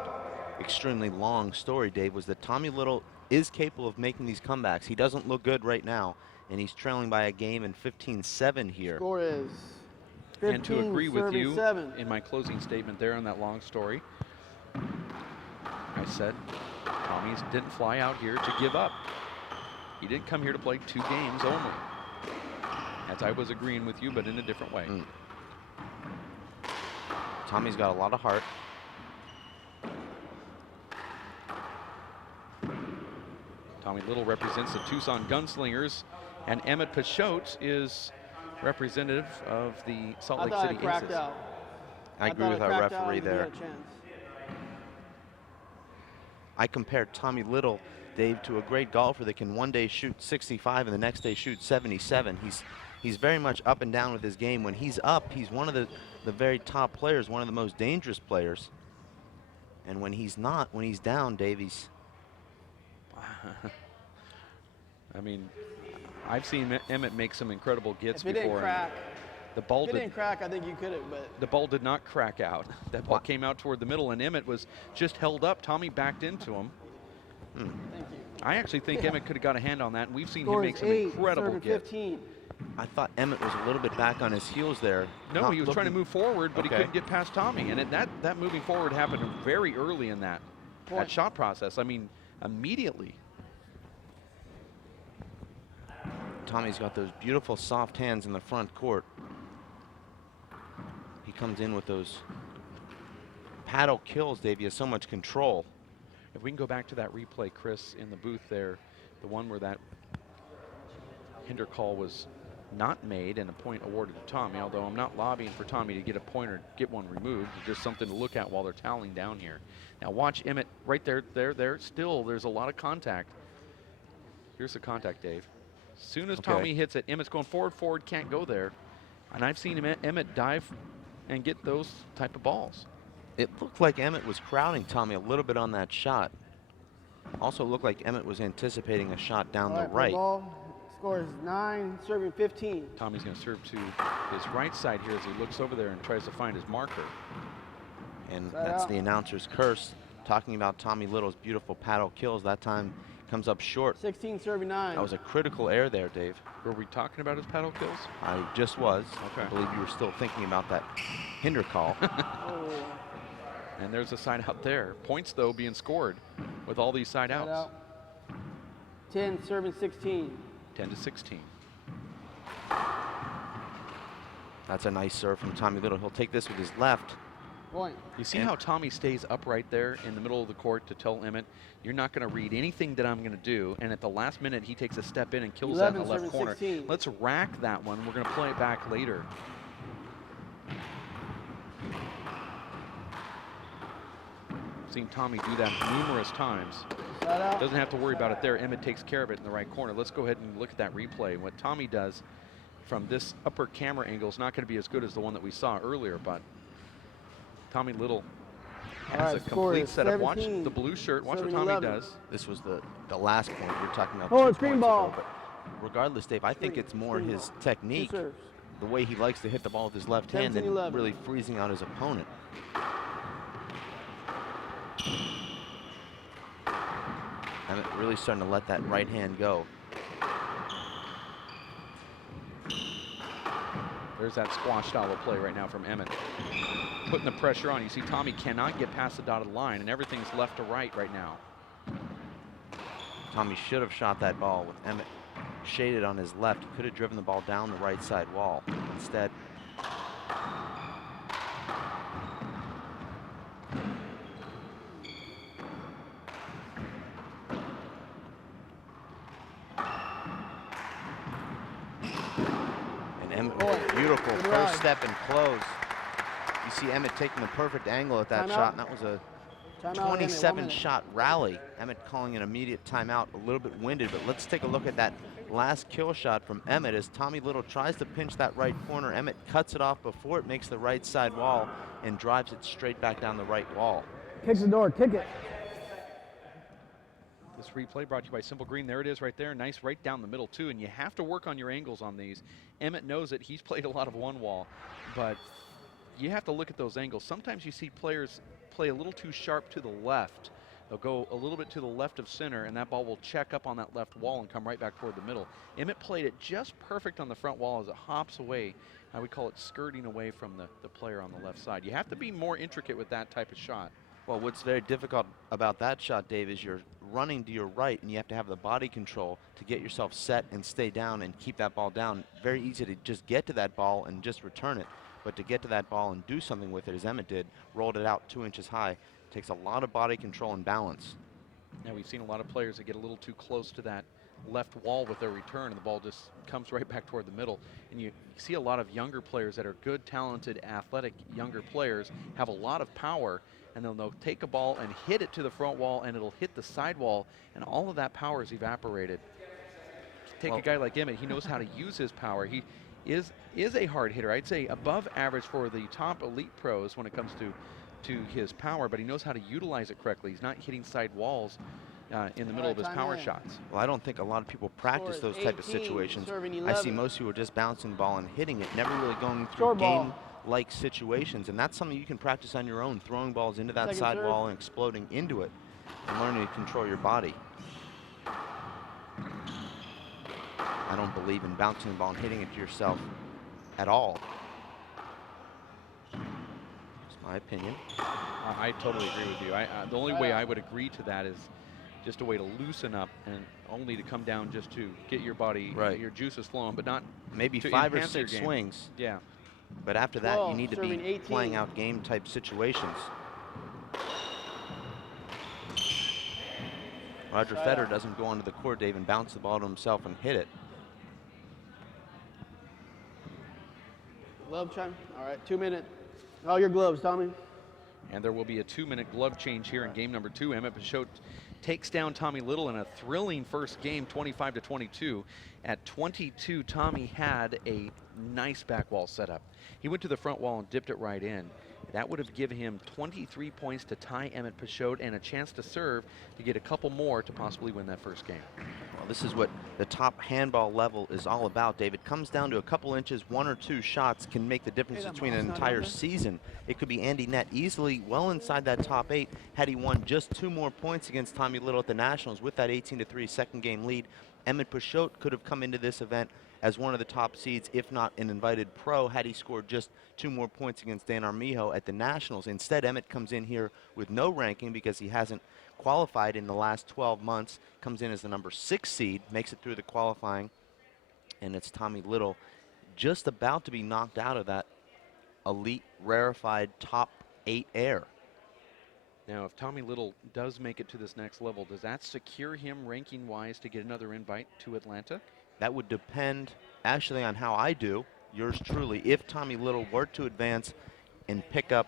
extremely long story, Dave, was that Tommy Little is capable of making these comebacks. He doesn't look good right now, and he's trailing by a game in 15-7 here. Score is 15, And to agree with you, 7. in my closing statement there on that long story, I said Tommy didn't fly out here to give up. He didn't come here to play 2 games only. As I was agreeing with you, but in a different way. Tommy's got a lot of heart. Tommy Little represents the Tucson Gunslingers, and Emmett Peixoto is representative of the Salt I Lake thought City it cracked Aces. out. I agree thought with it our cracked out referee and he had there. a chance. I compared Tommy Little, Dave, to a great golfer that can one day shoot 65 and the next day shoot 77. He's very much up and down with his game. When he's up, he's one of the very top players, one of the most dangerous players. And when he's not, when he's down, Dave, he's... I mean, I've seen Emmett make some incredible gets If it before. didn't crack, The ball if it did, didn't crack, I think you could have, but the ball did not crack out. That ball came out toward the middle, and Emmett was just held up. Tommy backed into him. thank you. I actually think Emmett could have got a hand on that, and we've seen Score him make is some 8, incredible serving gets. 15. I thought Emmett was a little bit back on his heels there. No, not he was trying to looking- move forward, but Okay. he couldn't get past Tommy. And that moving forward happened very early in that Point. shot process. I mean, immediately. Tommy's got those beautiful soft hands in the front court. He comes in with those paddle kills, Dave. He has so much control. If we can go back to that replay, Chris, in the booth there, the one where that hinder call was not made and a point awarded to Tommy, although I'm not lobbying for Tommy to get a point or get one removed. It's just something to look at while they're toweling down here. Now watch Emmett right there, still there's a lot of contact. Here's the contact, Dave. As soon as Okay. Tommy hits it, Emmett's going forward, can't go there. And I've seen Emmett dive and get those type of balls. It looked like Emmett was crowding Tommy a little bit on that shot. Also looked like Emmett was anticipating a shot down All the right, right. ball. Score is 9, serving 15. Tommy's going to serve to his right side here as he looks over there and tries to find his marker. And Side that's out. the announcer's curse, talking about Tommy Little's beautiful paddle kills. That time comes up short. 16, serving 9. That was a critical error there, Dave. Were we talking about his paddle kills? I just was. Okay. I believe you were still thinking about that hinder call. Oh, And there's a side out there. Points, though, being scored with all these side side outs. out. 10, serving 16. 10-16. That's a nice serve from Tommy Little. He'll take this with his left. Point. You see And- how Tommy stays upright there in the middle of the court to tell Emmett, you're not going to read anything that I'm going to do. And at the last minute, he takes a step in and kills 11, that in the left serving corner. 16. Let's rack that one. We're going to play it back later. Seen Tommy do that numerous times. Side out. Doesn't have to worry about it there. Emmett takes care of it in the right corner. Let's go ahead and look at that replay. What Tommy does from this upper camera angle is not going to be as good as the one that we saw earlier, but Tommy Little has All a right, score complete is setup. Watch 17, the blue shirt. Watch what serving Tommy 11. does. This was the last point we were talking about. Oh, 2 it's green points ball. ago, but regardless, Dave, I think Screen, it's more screen his ball. technique, Two serves. the way he likes to hit the ball with his left hand, 17, and 11. really freezing out his opponent. Emmett really starting to let that right hand go. There's that squash style of play right now from Emmett. Putting the pressure on. You see Tommy cannot get past the dotted line, and everything's left to right now. Tommy should have shot that ball with Emmett shaded on his left. He could have driven the ball down the right side wall. Instead, and Emmett with a beautiful Good first ride. step and close. You see Emmett taking the perfect angle at that Timeout. shot, and that was a Timeout, Emmett, 1 27 minute. shot rally. Emmett calling an immediate timeout, a little bit winded, but let's take a look at that last kill shot from Emmett as Tommy Little tries to pinch that right corner. Emmett cuts it off before it makes the right side wall and drives it straight back down the right wall. Kicks the door, kick it. This replay brought to you by Simple Green. There it is right there. Nice right down the middle, too. And you have to work on your angles on these. Emmett knows it. He's played a lot of one wall. But you have to look at those angles. Sometimes you see players play a little too sharp to the left. They'll go a little bit to the left of center, and that ball will check up on that left wall and come right back toward the middle. Emmett played it just perfect on the front wall as it hops away. I would call it skirting away from the player on the left side. You have to be more intricate with that type of shot. Well, what's very difficult about that shot, Dave, is you're running to your right and you have to have the body control to get yourself set and stay down and keep that ball down. Very easy to just get to that ball and just return it. But to get to that ball and do something with it, as Emmett did, rolled it out 2 inches high, takes a lot of body control and balance. Now we've seen a lot of players that get a little too close to that left wall with their return, and the ball just comes right back toward the middle. And you see a lot of younger players that are good, talented, athletic younger players, have a lot of power, and then they'll take a ball and hit it to the front wall, and it'll hit the side wall, and all of that power is evaporated. Take a guy like Emmett, he knows how to use his power. He is a hard hitter. I'd say above average for the top elite pros when it comes to his power, but he knows how to utilize it correctly. He's not hitting side walls in the middle of his power shots. Well, I don't think a lot of people practice those type of situations. I see most who are just bouncing the ball and hitting it, never really going through game-like situations, and that's something you can practice on your own, throwing balls into that side wall and exploding into it and learning to control your body. I don't believe in bouncing the ball and hitting it to yourself at all. It's my opinion. I totally agree with you. The only way I would agree to that is just a way to loosen up and only to come down just to get your body, your juices flowing, but not maybe to 5 or 6 swings. Yeah. But after that, you need to be playing out game type situations. Roger Federer doesn't go onto the court, Dave, and bounce the ball to himself and hit it. Glove time. All right, 2 minutes. All your gloves, Tommy. And there will be a 2-minute glove change here in game number 2. Emmett Peixoto takes down Tommy Little in a thrilling first game, 25-22. At 22, Tommy had a nice back wall setup. He went to the front wall and dipped it right in. That would have given him 23 points to tie Emmett Peixoto and a chance to serve to get a couple more to possibly win that first game. Well, this is what the top handball level is all about, Dave. It comes down to a couple inches, 1 or 2 shots can make the difference between an entire season. It could be Andy Nett easily well inside that top 8 had he won just 2 more points against Tommy Little at the Nationals with that 18-3 second game lead. Emmett Peixoto could have come into this event as one of the top seeds, if not an invited pro, had he scored just 2 more points against Dan Armijo at the Nationals. Instead, Emmett comes in here with no ranking because he hasn't qualified in the last 12 months, comes in as the number 6 seed, makes it through the qualifying, and it's Tommy Little just about to be knocked out of that elite, rarefied top 8 air. Now, if Tommy Little does make it to this next level, does that secure him ranking-wise to get another invite to Atlanta? That would depend actually on how I do, yours truly. If Tommy Little were to advance and pick up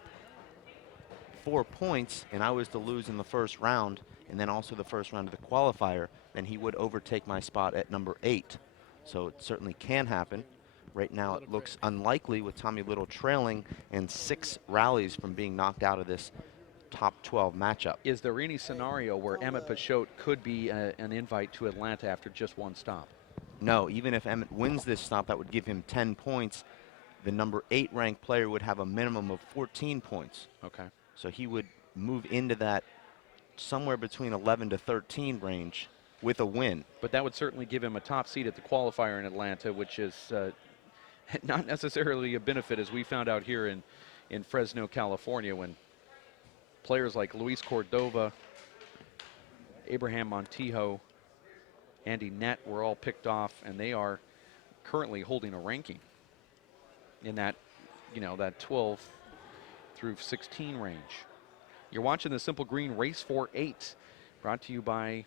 4 points and I was to lose in the first round and then also the first round of the qualifier, then he would overtake my spot at number 8. So it certainly can happen. Right now it looks unlikely with Tommy Little trailing and 6 rallies from being knocked out of this top 12 matchup. Is there any scenario where Emmett Peixoto could be an invite to Atlanta after just 1 stop? No, even if Emmett wins this stop, that would give him 10 points. The number 8 ranked player would have a minimum of 14 points. Okay. So he would move into that somewhere between 11 to 13 range with a win. But that would certainly give him a top seed at the qualifier in Atlanta, which is not necessarily a benefit, as we found out here in Fresno, California, when players like Luis Cordova, Abraham Montijo, Andy Nett were all picked off, and they are currently holding a ranking in that, that 12 through 16 range. You're watching the Simple Green Race for 8, brought to you by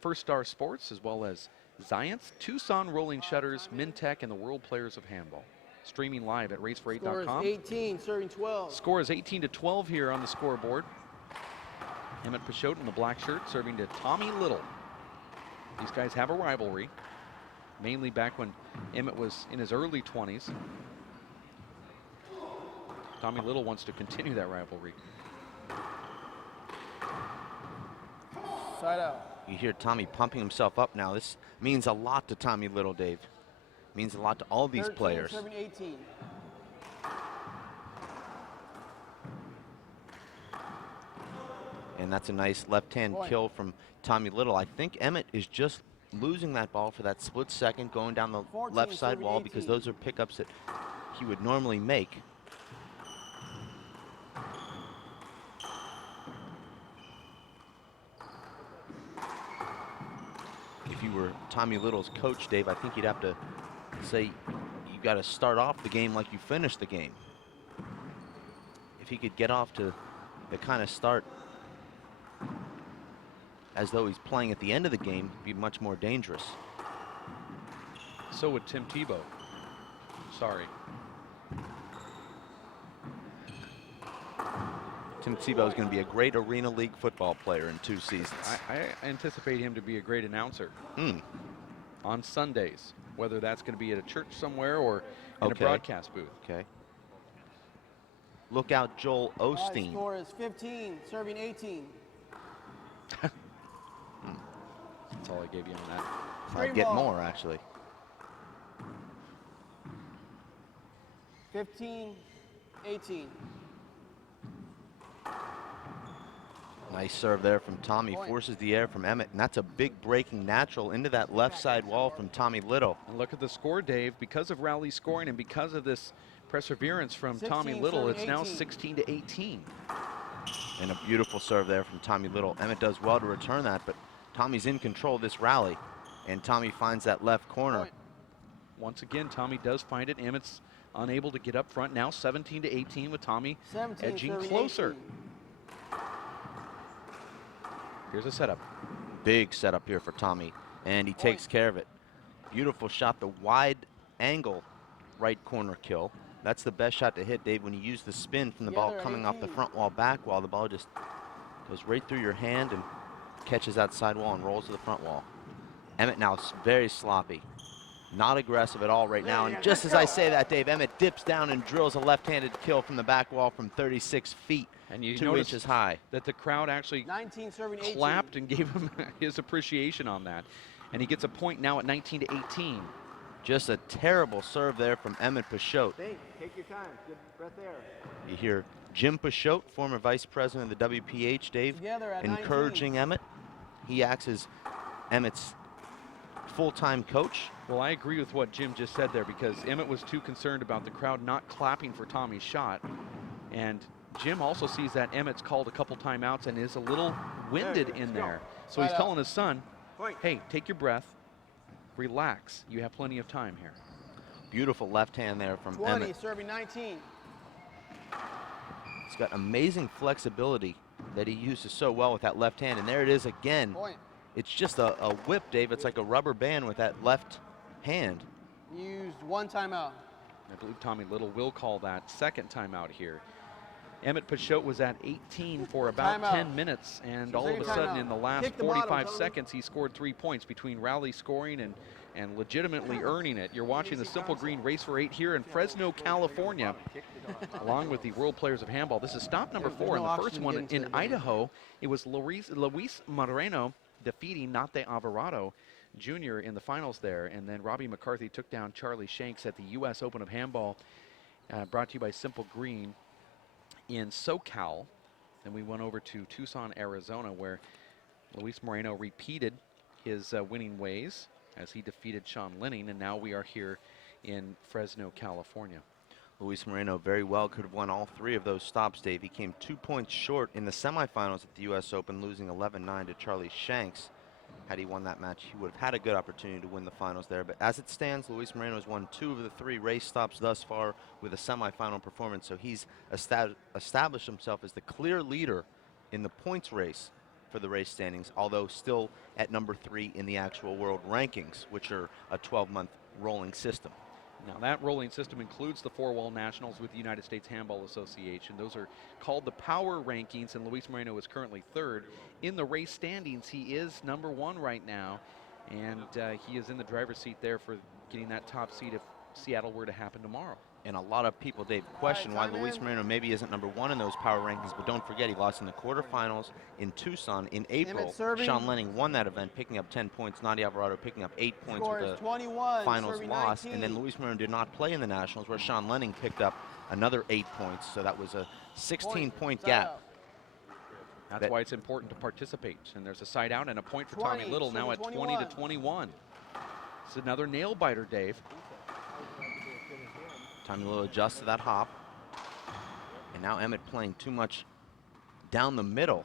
First Star Sports, as well as Zions, Tucson Rolling Shutters, Mintech, and the World Players of Handball. Streaming live at racefor8.com. Score is 18, serving 12. Score is 18-12 here on the scoreboard. Emmett Peixoto in the black shirt serving to Tommy Little. These guys have a rivalry, mainly back when Emmett was in his early 20s. Tommy Little wants to continue that rivalry. Side out. You hear Tommy pumping himself up now. This means a lot to Tommy Little, Dave. Means a lot to all these 13, players. serving 18. And that's a nice left-hand kill from Tommy Little. I think Emmett is just losing that ball for that split second going down the 14, left side serving wall 18. because those are pickups that he would normally make. If you were Tommy Little's coach, Dave, I think you'd have to say you got to start off the game like you finished the game. If he could get off to the kind of start as though he's playing at the end of the game, it'd be much more dangerous. So would Tim Tebow. Sorry. Tim Tebow is going to be a great Arena League football player in 2 seasons. I anticipate him to be a great announcer on Sundays, whether that's going to be at a church somewhere or in a broadcast booth. Okay. Look out, Joel High Osteen. score is 15, serving 18. That's all I gave you on that. I'd Straight get ball. more, actually. 15, 18. Nice serve there from Tommy. Point. Forces the air from Emmett, and that's a big breaking natural into that left side wall from Tommy Little. And look at the score, Dave. Because of rally scoring and because of this perseverance from 16, Tommy Little, serving it's now 18. 16 to 18. And a beautiful serve there from Tommy Little. Emmett does well to return that, but Tommy's in control of this rally. And Tommy finds that left corner. Point. Once again, Tommy does find it. Emmett's unable to get up front. Now 17 to 18 with Tommy 17, edging serving closer. 18. Here's a setup. Big setup here for Tommy, and he takes care of it. Beautiful shot, the wide angle right corner kill. That's the best shot to hit, Dave, when you use the spin from the ball Together at coming off the 18. front wall, back wall. The ball just goes right through your hand and catches that side wall and rolls to the front wall. Emmett now very sloppy. Not aggressive at all right now. And just as I say that, Dave, Emmett dips down and drills a left-handed kill from the back wall from 36 feet, And you 2 notice inches high. that the crowd actually 19, serving 18. clapped and gave him his appreciation on that. And he gets a point now at 19 to 18. Just a terrible serve there from Emmett Peixoto. Take your time. Good breath there. You hear Jim Peixoto, former vice president of the WPH, Dave, Together at encouraging Emmett. He acts as Emmett's full-time coach. Well, I agree with what Jim just said there because Emmett was too concerned about the crowd not clapping for Tommy's shot. And Jim also sees that Emmett's called a couple timeouts and is a little winded in there. So he's Right out. telling his son, hey, take your breath, relax. You have plenty of time here. Beautiful left hand there from 20, Emmett. serving 19. He's got amazing flexibility that he uses so well with that left hand. And there it is again. Point. It's just a whip, Dave. It's like a rubber band with that left hand. Used 1 timeout. I believe Tommy Little will call that second timeout here. Emmett Peixoto was at 18 for about Timeout. 10 minutes, and all of a Second sudden timeout. in the last Kick the bottom, 45 Tony. seconds, he scored 3 points between rally scoring and legitimately earning it. You're watching the Simple Green Race for 8 here in Fresno, California, along with the World Players of Handball. This is stop number 4, and the first one in Idaho. It was Luis Moreno defeating Nate Alvarado Jr. in the finals there, and then Robbie McCarthy took down Charlie Shanks at the U.S. Open of Handball, brought to you by Simple Green in SoCal. Then we went over to Tucson, Arizona, where Luis Moreno repeated his winning ways as he defeated Sean Linning, and now we are here in Fresno, California. Luis Moreno very well could have won all 3 of those stops, Dave. He came 2 points short in the semifinals at the U.S. Open, losing 11-9 to Charlie Shanks. Had he won that match, he would have had a good opportunity to win the finals there. But as it stands, Luis Moreno has won 2 of the 3 race stops thus far with a semifinal performance. So he's established himself as the clear leader in the points race for the race standings, although still at number 3 in the actual world rankings, which are a 12-month rolling system. Now that rolling system includes the four-wall nationals with the United States Handball Association. Those are called the power rankings, and Luis Moreno is currently third. In the race standings, he is #1 right now, and he is in the driver's seat there for getting that top seed if Seattle were to happen tomorrow. And a lot of people, Dave, question why time Luis in. Moreno maybe isn't #1 in those power rankings, but don't forget he lost in the quarterfinals in Tucson in April. serving. Sean Lenning won that event, picking up 10 points. Nadia Alvarado picking up 8 points Score with is a 21, finals serving loss. 19. And then Luis Moreno did not play in the nationals, where Sean Lenning picked up another 8 points. So that was a 16-point Side gap. out. That's why it's important to participate. And there's a side out and a point for 20, Tommy Little, now at 7-21. 20 to 21. It's another nail biter, Dave. Tommy Little adjusts to that hop. And now Emmett playing too much down the middle.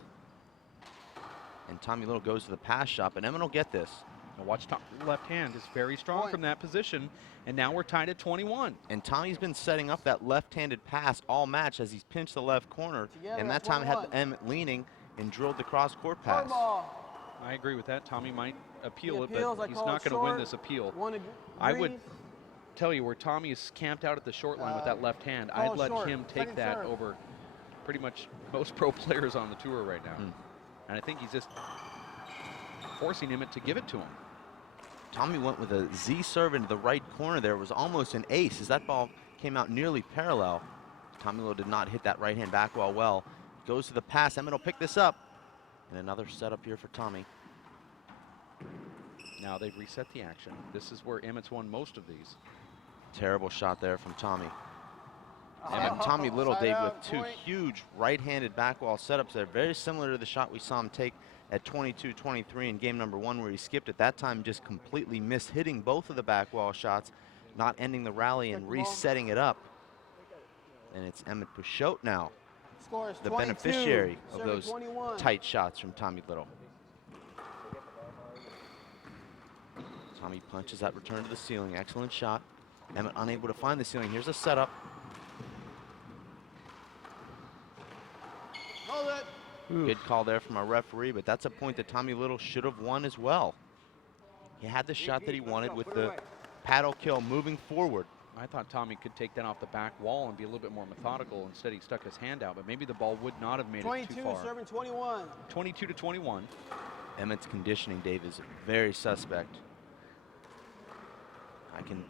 And Tommy Little goes to the pass shot, but Emmett will get this. Now watch left hand is very strong Point. from that position. And now we're tied at 21. And Tommy's been setting up that left-handed pass all match as he's pinched the left corner. Together And at that time had 21. Emmett leaning and drilled the cross-court pass. Score ball. I agree with that. Tommy might appeal He it, appeals, I but he's call not it going to win short. this appeal. One I would agrees. tell you where Tommy is camped out at the short line with that left hand. call I'd it let short. him take Second that serve. over pretty much most pro players on the tour right now. And I think he's just forcing Emmett to give it to him. Tommy went with a Z serve into the right corner there. It was almost an ace as that ball came out nearly parallel. Tommy Little did not hit that right-hand back well. Goes to the pass. Emmett will pick this up. And another setup here for Tommy. Now they've reset the action. This is where Emmett's won most of these. Terrible shot there from Tommy. And Tommy Little, Side Dave, out, with two point. huge right-handed back wall setups there. Very similar to the shot we saw him take at 22-23 in game #1 where he skipped at that time, just completely missed hitting both of the back wall shots, not ending the rally and resetting it up. And it's Emmett Peixoto now, Score is the 22, beneficiary of serving those 21. tight shots from Tommy Little. Tommy punches that return to the ceiling. Excellent shot. Emmett unable to find the ceiling. Here's a setup. Hold it. Good call there from our referee, but that's a point that Tommy Little should have won as well. He had the shot that he wanted with the paddle kill moving forward. I thought Tommy could take that off the back wall and be a little bit more methodical. Instead, he stuck his hand out, but maybe the ball would not have made it 22, too far. serving 21. 22 to 21. Emmett's conditioning, Dave, is very suspect. I can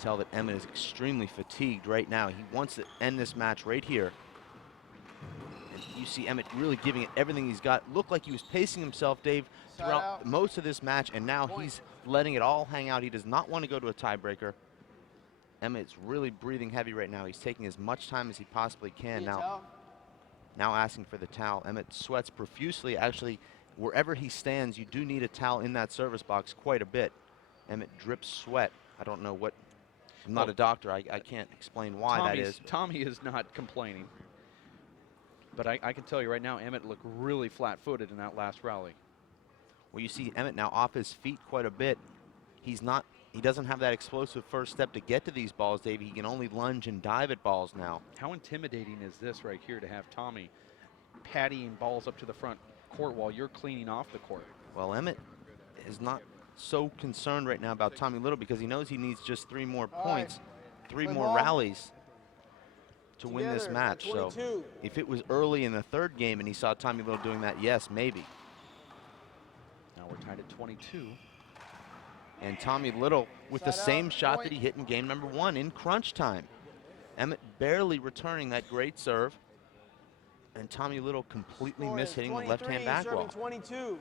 tell that Emmett is extremely fatigued right now. He wants to end this match right here. And you see Emmett really giving it everything he's got. Looked like he was pacing himself, Dave, throughout out. most of this match, and now he's letting it all hang out. He does not want to go to a tiebreaker. Emmett's really breathing heavy right now. He's taking as much time as he possibly can Need a now. towel? Now asking for the towel. Emmett sweats profusely. Actually, wherever he stands, you do need a towel in that service box quite a bit. Emmett drips sweat. I don't know what, I'm not Well, a doctor. I can't explain why that is. Tommy is not complaining. But I can tell you right now, Emmett looked really flat-footed in that last rally. Well, you see Emmett now off his feet quite a bit. He doesn't have that explosive first step to get to these balls, Dave. He can only lunge and dive at balls now. How intimidating is this right here to have Tommy pattying balls up to the front court while you're cleaning off the court? Well, Emmett is not so concerned right now about Tommy Little because he knows he needs just 3 more points, 3 Play more ball. rallies to win this Together, match. So 22. if it was early in the 3rd game and he saw Tommy Little doing that, yes, maybe. Now we're tied at 22. And Tommy Little with the Side same out, shot point. that he hit in game #1 in crunch time. Emmett barely returning that great serve. And Tommy Little completely Score is mishitting the 23, left-hand back serving wall. 22.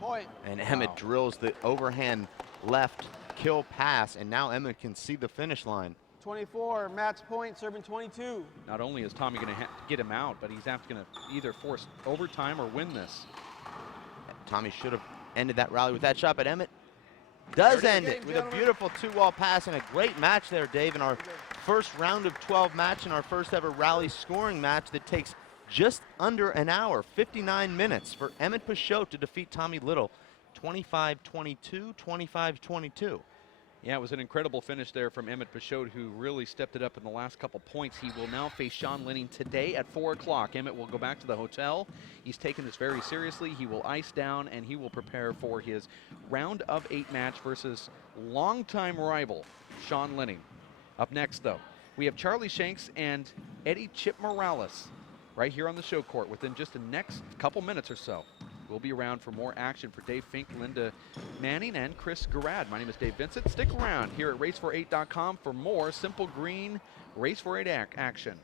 Point. And Emmett drills the overhand left kill pass, and now Emmett can see the finish line. 24, match point, serving 22. Not only is Tommy going to get him out, but he's going to either force overtime or win this. Tommy should have ended that rally with that shot, but Emmett does end it game, with a gentlemen. beautiful 2-wall pass and a great match there, Dave, in our first round of 12 match and our first ever rally scoring match that takes just under an hour, 59 minutes for Emmett Peixoto to defeat Tommy Little, 25-22, 25-22. Yeah, it was an incredible finish there from Emmett Peixoto, who really stepped it up in the last couple points. He will now face Sean Linning today at 4 o'clock. Emmett will go back to the hotel. He's taken this very seriously. He will ice down, and he will prepare for his round of 8 match versus longtime rival Sean Linning. Up next, though, we have Charlie Shanks and Eddie Chip Morales right here on the show court within just the next couple minutes or so. We'll be around for more action for Dave Fink, Linda Manning, and Chris Garrad. My name is Dave Vincent. Stick around here at race48.com for more Simple Green Race for 8 action.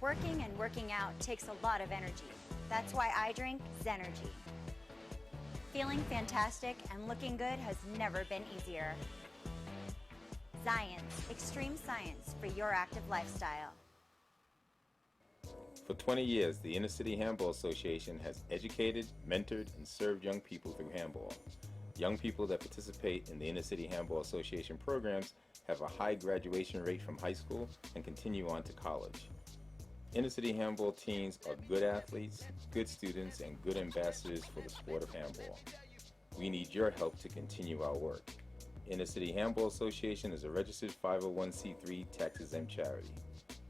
Working and working out takes a lot of energy. That's why I drink Zenergy. Feeling fantastic and looking good has never been easier. Science, extreme science for your active lifestyle. For 20 years, the Inner City Handball Association has educated, mentored, and served young people through handball. Young people that participate in the Inner City Handball Association programs have a high graduation rate from high school and continue on to college. Inner City Handball teams are good athletes, good students, and good ambassadors for the sport of handball. We need your help to continue our work. Inner City Handball Association is a registered 501c3 tax-exempt charity.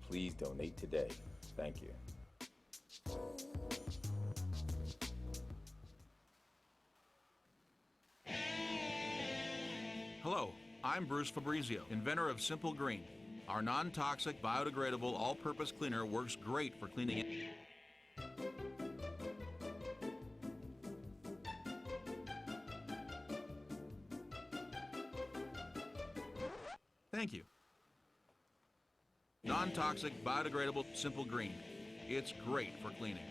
Please donate today. Thank you. Hello, I'm Bruce Fabrizio, inventor of Simple Green. Our non-toxic, biodegradable, all-purpose cleaner works great for cleaning. Thank you. Non-toxic, biodegradable, Simple Green. It's great for cleaning.